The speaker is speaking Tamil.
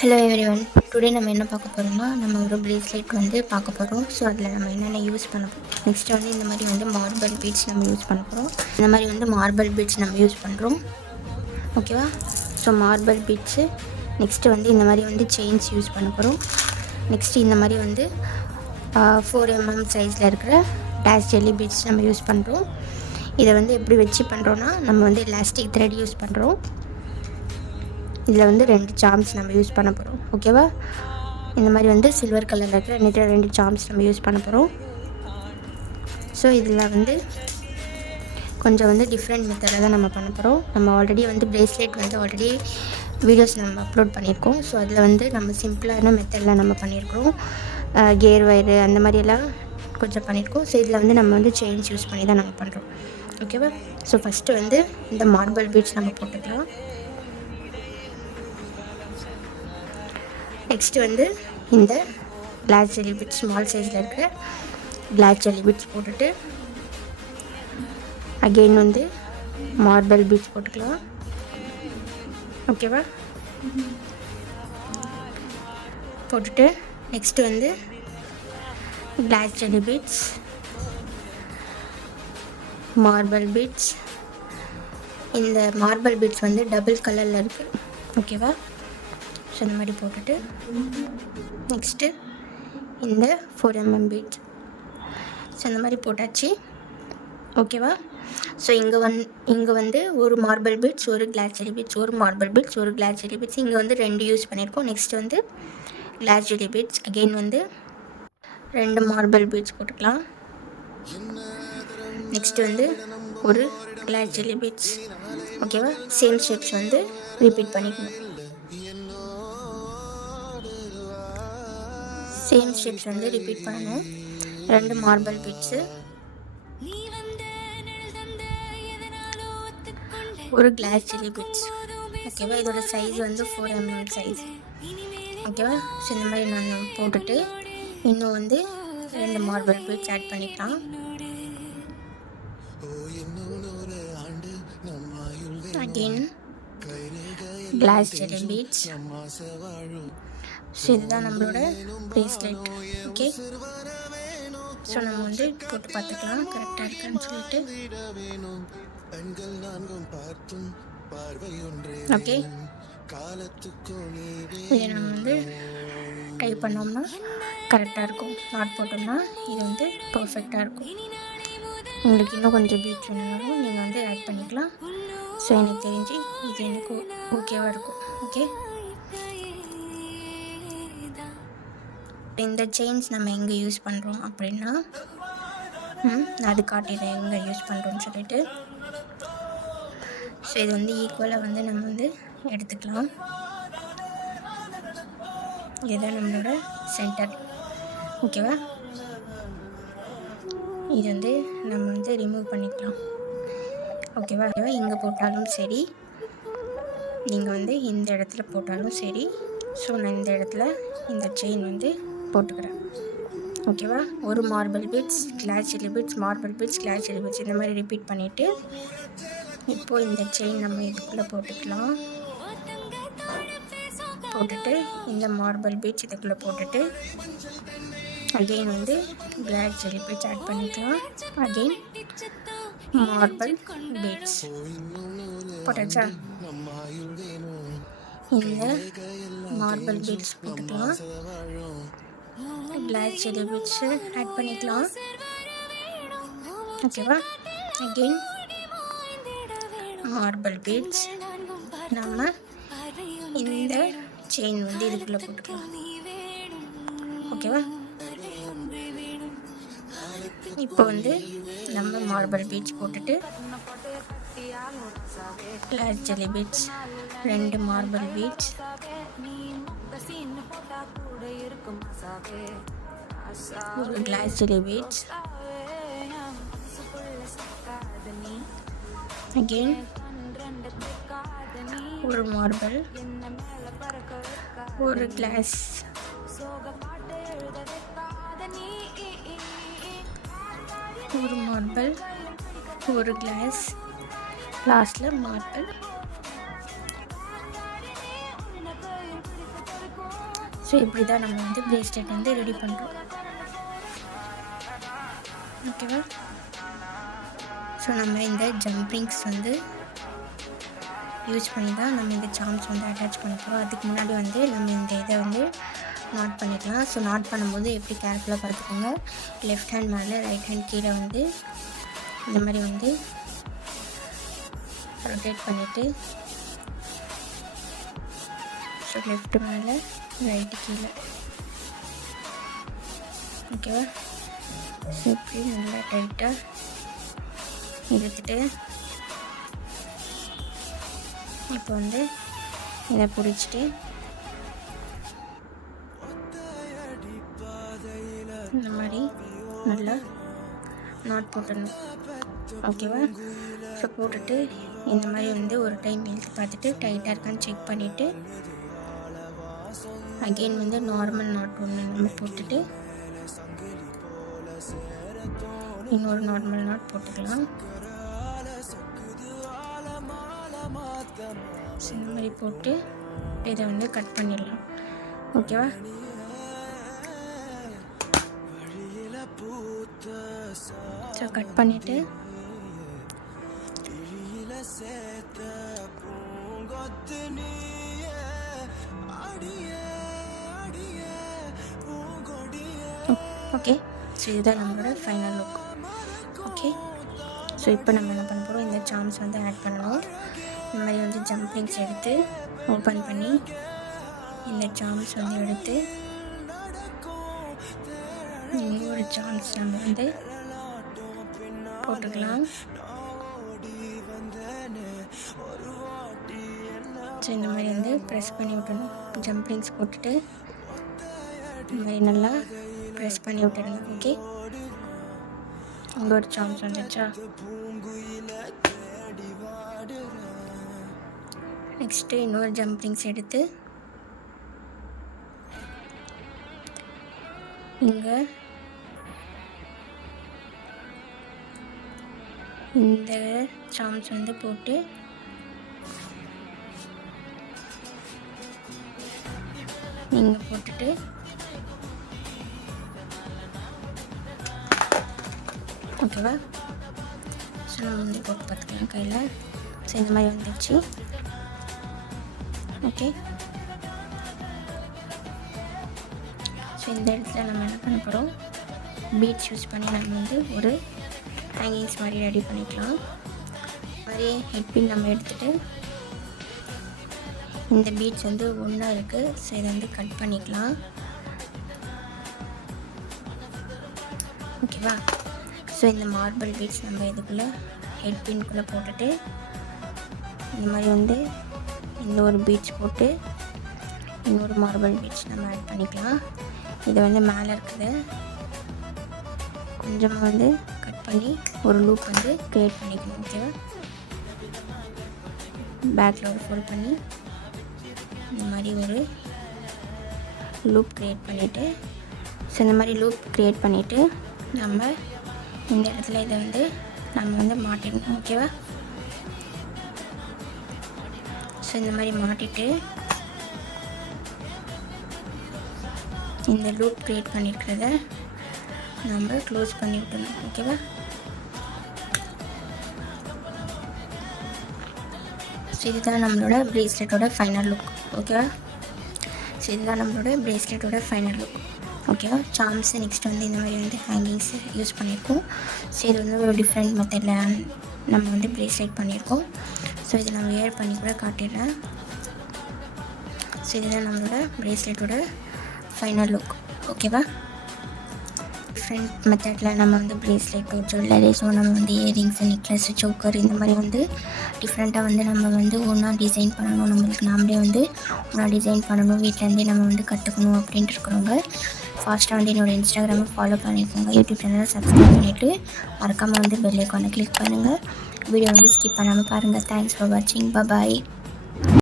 Hello everyone. டுடே நம்ம என்ன பார்க்க போகிறோம்னா, நம்ம ஒரு பிரேஸ்லெட் வந்து பார்க்க போகிறோம். ஸோ அதில் நம்ம என்னென்ன யூஸ் பண்ண போகிறோம். நெக்ஸ்ட்டு வந்து இந்த மாதிரி வந்து மார்பிள் பீட்ஸ் நம்ம யூஸ் பண்ண போகிறோம். இந்த மாதிரி வந்து மார்பிள் பீட்ஸ் நம்ம யூஸ் பண்ணுறோம். ஓகேவா? So marble beads. நெக்ஸ்ட்டு வந்து இந்த மாதிரி வந்து செயின்ஸ் யூஸ் பண்ண போகிறோம். நெக்ஸ்ட்டு இந்த மாதிரி வந்து 4mm சைஸில் இருக்கிற டேஷ் ஜெல்லி பீட்ஸ் நம்ம யூஸ் பண்ணுறோம். இதை வந்து எப்படி வச்சு பண்ணுறோன்னா, நம்ம வந்து எலாஸ்டிக் த்ரெட் யூஸ் பண்ணுறோம். இதில் வந்து 2 சாம்ஸ் நம்ம யூஸ் பண்ண போகிறோம். ஓகேவா? இந்த மாதிரி வந்து சில்வர் கலரில் இருக்கிற 2 சாம்ஸ் நம்ம யூஸ் பண்ண போகிறோம். ஸோ இதில் வந்து கொஞ்சம் வந்து டிஃப்ரெண்ட் மெத்தடில் தான் நம்ம பண்ண போகிறோம். நம்ம ஆல்ரெடி வந்து பிரேஸ்லெட் வந்து ஆல்ரெடி வீடியோஸ் நம்ம அப்லோட் பண்ணியிருக்கோம். ஸோ அதில் வந்து நம்ம சிம்பிளான மெத்தடில் நம்ம பண்ணியிருக்கிறோம். கேர் வயரு அந்த மாதிரியெல்லாம் கொஞ்சம் பண்ணியிருக்கோம். ஸோ இதில் வந்து நம்ம வந்து செயின்ஸ் யூஸ் பண்ணி தான் நம்ம பண்ணுறோம். ஓகேவா? ஸோ ஃபஸ்ட்டு வந்து இந்த மார்பிள் பீட்ஸ் நம்ம போட்டுக்கலாம். நெக்ஸ்ட்டு வந்து இந்த கிளாஸ் ஜெல்லி பீட்ஸ் ஸ்மால் சைஸில் இருக்கிற கிளாஸ் ஜெல்லி பீட்ஸ் போட்டுட்டு அகெயின் வந்து மார்பிள் பீட்ஸ் போட்டுக்கலாம். ஓகேவா? போட்டுட்டு நெக்ஸ்ட்டு வந்து glass jelly beads, marble beads. இந்த மார்பிள் பீட்ஸ் வந்து டபுள் கலரில் இருக்குது. ஓகேவா? ஸோ இந்த மாதிரி போட்டுட்டு நெக்ஸ்ட்டு இந்த 4mm பீட்ஸ். ஸோ இந்த மாதிரி போட்டாச்சு. ஓகேவா? ஸோ இங்கே வந்து ஒரு மார்பிள் பீட்ஸ், ஒரு கிளாஸ் ஜெல்லி பீட்ஸ், ஒரு மார்பிள் பீட்ஸ், ஒரு கிளாஸ் ஜெல்லி பீட்ஸ். இங்கே வந்து 2 யூஸ் பண்ணியிருக்கோம். நெக்ஸ்ட் வந்து கிளாஸ் ஜெல்லி பீட்ஸ். அகெயின் வந்து 2 மார்பிள் பீட்ஸ் போட்டுக்கலாம். நெக்ஸ்ட்டு வந்து ஒரு கிளாஸ் ஜெல்லி பீட்ஸ். ஓகேவா? சேம் ஸ்டெப்ஸ் வந்து ரிப்பீட் பண்ணிக்கணும். சேம் ஸ்டெப்ஸ் வந்து ரிப்பீட் பண்ணணும். 2 மார்பிள் பீட்ஸு, ஒரு கிளாஸ் ஜெல்லி பீட்ஸ். ஓகேவா? இதோட சைஸ் வந்து 4mm சைஸ். ஓகேவா? ஸோ இந்த மாதிரி நான் போட்டுட்டு இன்னும் வந்து 2 மார்பிள் பீட்ஸ் ஆட் பண்ணிக்கலாம். Again glass jelly beads. So இதுதான் நம்மளோட பிரேஸ்லெட். ஓகே? ஸோ நம்ம வந்து போட்டு பார்த்துக்கலாம் கரெக்டாக இருக்கான்னு சொல்லிட்டு. ஓகே? இதை நம்ம வந்து ட்ரை பண்ணோம்னா கரெக்டாக இருக்கும். நாட் போட்டோம்னா இது வந்து பர்ஃபெக்டாக இருக்கும். உங்களுக்கு இன்னும் கொஞ்சம் பீட்ஸ் வேணுனாலும் நீங்கள் வந்து ஆட் பண்ணிக்கலாம். ஸோ எனக்கு தெரிஞ்சு இது எனக்கு ஓகேவாக இருக்கும். ஓகே? இந்த செயின்ஸ் நம்ம எங்கே யூஸ் பண்ணுறோம் அப்படின்னா, அது காட்டிடுறேன் எங்கே யூஸ் பண்ணுறோன்னு சொல்லிட்டு. ஸோ இது வந்து ஈக்குவலாக வந்து நம்ம வந்து எடுத்துக்கலாம். இதுதான் நம்மளோட சென்டர். ஓகேவா? இது வந்து நம்ம வந்து ரிமூவ் பண்ணிக்கலாம். ஓகேவா? இங்கே போட்டாலும் சரி, நீங்கள் வந்து இந்த இடத்துல போட்டாலும் சரி. ஸோ நான் இந்த இடத்துல இந்த செயின் வந்து போட்டுக்கிறேன். ஓகேவா? ஒரு marble beads, glass jelly beads, marble beads, glass jelly beads இந்த மாதிரி ரிப்பீட் பண்ணிவிட்டு இப்போது இந்த செயின் நம்ம இதுக்குள்ளே போட்டுக்கலாம். போட்டுட்டு இந்த மார்பிள் பீட்ஸ் இதுக்குள்ளே போட்டுட்டு அகெயின் வந்து கிளாஸ் ஜெல்லி பீட்ஸ் ஆட் பண்ணிக்கலாம். அகெயின் மார்பிள் பீட்ஸ் போட்டாச்சா? இந்த மார்பிள் பீட்ஸ் போட்டுக்கலாம். கிளாஸ் ஜெல்லி பீட்ஸு ஆட் பண்ணிக்கலாம். ஓகேவா? Again marble beads. நம்ம இந்த செயின் வந்து இதுக்குள்ளே போட்டுக்கலாம். ஓகேவா? இப்போ வந்து நம்ம மார்பிள் பீட்ஸ் போட்டுட்டு glass jelly beads, 2 marble beads, ஒரு கிளாஸ் ஜெல்லி பீட்ஸ், அகெயின் ஒரு மார்பிள், ஒரு கிளாஸ், ஒரு மார்பிள், ஒரு கிளாஸ், லாஸ்ட்டில் மார்பிள். ஸோ இப்படி தான் நம்ம வந்து ப்ரேஸ்லெட் வந்து ரெடி பண்ணுறோம். ஓகேவா? ஸோ நம்ம இந்த ஜம்ப்ரிங்ஸ் வந்து யூஸ் பண்ணி தான் நம்ம இந்த சார்ம்ஸ் வந்து அட்டாச் பண்ண போகிறோம். அதுக்கு முன்னாடி வந்து நம்ம இந்த இதை வந்து நாட் பண்ணிக்கலாம். ஸோ நாட் பண்ணும்போது எப்படி கேர்ஃபுல்லாக பார்த்துக்கோங்க. லெஃப்ட் ஹேண்ட் மேலே ரைட் ஹேண்ட் கீழே வந்து இந்த மாதிரி வந்து ரொட்டேட் பண்ணிவிட்டு, ஸோ லெஃப்ட் மேலே ரைட்டு கீழே. ஓகேவா? ஸோ இப்படி நல்லா டைட்டாக இழுத்துட்டு இப்போ வந்து இதை பிடிச்சிட்டு இந்த மாதிரி நல்லா நாட் போட்டுடணும். ஓகேவா? ஸோ போட்டுட்டு இந்த மாதிரி வந்து ஒரு டைம் இழுத்து பார்த்துட்டு டைட்டாக இருக்கான்னு செக் பண்ணிவிட்டு அகெயின் வந்து நார்மல் நாட் ஒன்று நம்ம போட்டுட்டு இன்னொரு நார்மல் நாட் போட்டுக்கலாம். ஸோ இந்த மாதிரி போட்டு இதை வந்து கட் பண்ணிடலாம். ஓகேவா? ஸோ கட் பண்ணிவிட்டு ஓகே. ஸோ இதுதான் நம்மளோட ஃபைனல் லுக். ஓகே. ஸோ இப்போ நம்ம என்ன பண்ண போகிறோம், இந்த சார்ம்ஸ் வந்து ஆட் பண்ணணும். இந்த மாதிரி வந்து ஜம்ப்ரிங்ஸ் எடுத்து ஓப்பன் பண்ணி இந்த சார்ம்ஸ் வந்து எடுத்து இன்னொரு சார்ம்ஸ் நம்ம வந்து போட்டுக்கலாம். ஸோ இந்த மாதிரி வந்து ப்ரெஸ் பண்ணி விட்டணும். ஜம்ப்ரிங்ஸ் போட்டுட்டு இந்த மாதிரி நல்லா ப்ரெஸ் பண்ணி விட்டுடுங்க. ஓகே. இன்னொரு சார்ம்ஸ் வந்துச்சா? நெக்ஸ்ட்டு இன்னொரு ஜம்ப்ரிங்ஸ் எடுத்து இங்கே இந்த சார்ம்ஸ் வந்து போட்டு நீங்கள் போட்டுட்டு ஓகேவா? ஸோ நம்ம வந்து போட்டு பார்த்துக்கலாம் கையில். ஸோ இந்த மாதிரி வந்துடுச்சு. ஓகே. ஸோ இந்த இடத்துல நம்ம என்ன பண்ண போகிறோம், பீட்ஸ் யூஸ் பண்ணி நம்ம வந்து ஒரு ஹேங்கிங்ஸ் மாதிரி ரெடி பண்ணிக்கலாம். மாதிரி ஹெட்பின் நம்ம எடுத்துகிட்டு இந்த பீட்ஸ் வந்து ஒன்றா இருக்குது. ஸோ இதை வந்து கட் பண்ணிக்கலாம். ஓகேவா? ஸோ இந்த மார்பிள் பீட்ஸ் நம்ம இதுக்குள்ளே ஹெட்பின்குள்ளே போட்டுட்டு இந்த மாதிரி வந்து இந்த ஒரு பீட்ஸ் போட்டு இன்னொரு மார்பிள் பீட்ஸ் நம்ம ஆட் பண்ணிக்கலாம். இதை வந்து மேலே இருக்குது கொஞ்சமாக வந்து கட் பண்ணி ஒரு லூப் வந்து க்ரியேட் பண்ணிக்கணும். ஓகேவா? பேக்கில் ஒரு ஃபோல்ட் பண்ணி இந்த மாதிரி ஒரு லூப் க்ரியேட் பண்ணிவிட்டு, ஸோ இந்த மாதிரி லூப் க்ரியேட் பண்ணிவிட்டு நம்ம இந்த இடத்துல இதை வந்து நம்ம வந்து மாட்டிடணும். ஓகேவா? ஸோ இந்த மாதிரி மாட்டிட்டு இந்த லூப் க்ரியேட் பண்ணியிருக்கிறத நம்ம க்ளோஸ் பண்ணி விட்டணும். ஓகேவா? ஸோ இதுதான் நம்மளோட ப்ரேஸ்லெட்டோட ஃபைனல் லுக். ஓகேவா? ஸோ இதுதான் நம்மளோட ப்ரேஸ்லெட்டோட ஃபைனல் லுக். ஓகேவா? சார்ம்ஸு நெக்ஸ்ட் வந்து இந்த மாதிரி வந்து ஹேங்கிங்ஸு யூஸ் பண்ணியிருக்கோம். ஸோ இது வந்து ஒரு டிஃப்ரெண்ட் மெத்தடில் நம்ம வந்து ப்ரேஸ்லெட் பண்ணியிருக்கோம். ஸோ இதை நான் வேர் பண்ணி கூட காட்டிடுறேன். ஸோ இதுதான் நம்மளோட ப்ரேஸ்லெட்டோட ஃபைனல் லுக். ஓகேவா? டிஃப்ரெண்ட் மெத்தடில் நம்ம வந்து ப்ரேஸ்லெட்டோ ஜுவல்லரிஸோ நம்ம வந்து இயரிங்ஸு நெக்லஸ்ஸு சோக்கர் இந்த மாதிரி வந்து டிஃப்ரெண்ட்டாக வந்து நம்ம வந்து ஒன்றா டிசைன் பண்ணணும். நம்மளுக்கு நாமளே வந்து ஒன்றா டிசைன் பண்ணணும், வீட்டிலேருந்தே நம்ம வந்து கற்றுக்கணும் அப்படின்ட்டு இருக்கிறவங்க ஃபாஸ்ட்டாக வந்து என்னோடய இன்ஸ்டாகிராமை ஃபாலோ பண்ணியிருக்கோங்க. யூடியூப் சேனலை சப்ஸ்கிரைப் பண்ணிவிட்டு மறக்காமல் வந்து பெல் ஐக்கானை கிளிக் பண்ணுங்கள். வீடியோ வந்து ஸ்கிப் பண்ணாமல் பாருங்கள். தேங்க்ஸ் ஃபார் வாட்சிங். பாய்.